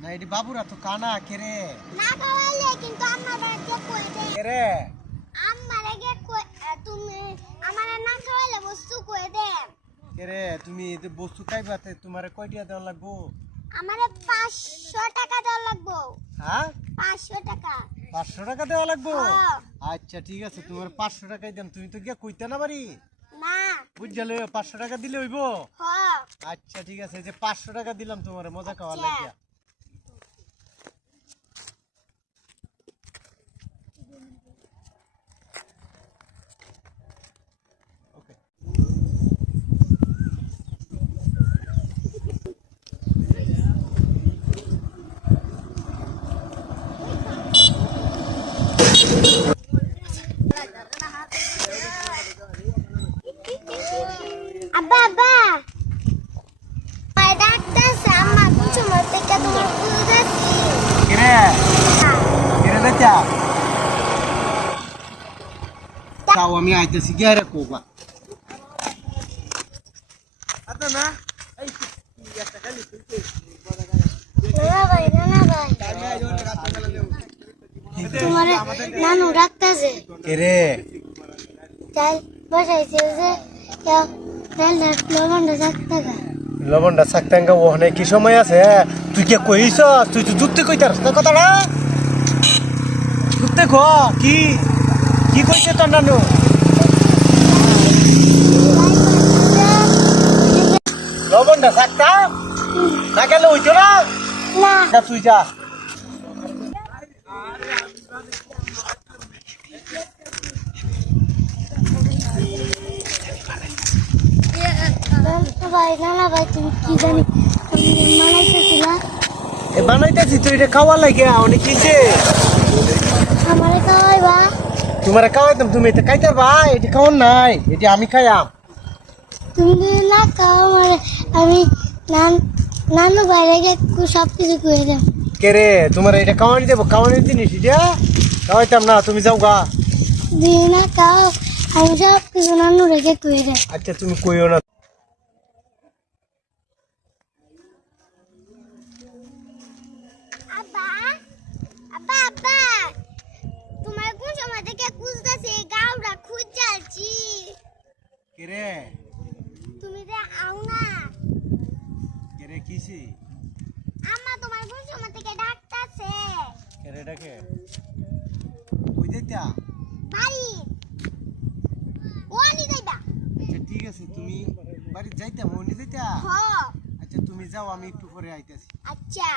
না এটি বাবুরা তো কানা কেরে না খাওয়াইলে কিন্তু আমারে কে কই দে কেরে আমারে কে কই তুমি আমারে না খাওয়াইলে বস্তু কই দে কেরে তুমি এই বস্তু খাইবাতে তোমারে কয় টাকা দেওয়া লাগবো আমারে 500 টাকা দেওয়া লাগবো হ্যাঁ 500 টাকা 500 টাকা দেওয়া লাগবো হ্যাঁ। আচ্ছা ঠিক আছে তোমার 500 টাকাই দেন তুমি তো গিয়া কইতে না পারি না বুঝলে 500 টাকা দিলে হইবো হ্যাঁ আচ্ছা ঠিক আছে এই যে 500 টাকা দিলাম তোমারে মজা খাওয়ার আচ্ছা। লাগিয়া ওকে আব্বা আব্বা মাই ডাক্তার সামা কিছু মতে কে তোমার বুঝাছি কেরে কেরে দেখা তাও আমি আইতেছি গিয়া রে কোবা আতা না এই একটা খালি তুই না ভাই তোমার নানু ডাক্তারছে কেরে তাই বসাইছে যে তেল লবণটা ডাক্তার লবণটা সাকতাঙ্গা ওখানে কি সময় আছে তুই কে কইছ তুই তো যুক্তি কইতার কথাটা যুক্তি ক কি কি কইছে তোর নানু লবণটা সাকতা না গেলে হইতো না না যা তুই যা ভাই না ভাই তুমি কি জানি মানাইতেছিল এ বানাইতেছি তুই এটা খাওয়া লাগে অনেক কিছে আমারে খাওয়াইবা তোমার খাওয়াইতাম তুমি এটা খাইতে ভাই এটা খাওয়ার নাই এটা আমি খাইয়াম তুমি যদি না খাও আমারে আমি নানু বাইরে সব কিছু করে দাও কে রে তোমার এটা খাওয়ানি দেবো খাওয়ানি জিনিস এটা খাওয়াইতাম না তুমি যাও গা যদি না খাও আমি সব কিছু নানু রেখে করে দাও আচ্ছা তুমি কইও না আব্বা আব্বা আব্বা তোমার কোন সময় থেকে খুঁজতেছি গাওরা খুঁজ যাচ্ছি কে রে তুমি যে আও না কে রে কিছি আম্মা তোমার কোন সময় থেকে ডাকতাছে কে রে ডাকে কই যাইতা বাড়ি ওলি যাইবা আচ্ছা ঠিক আছে তুমি বাড়ি যাইতা মনি যাইতা হ আচ্ছা তুমি যাও আমি একটু পরে আইতাছি আচ্ছা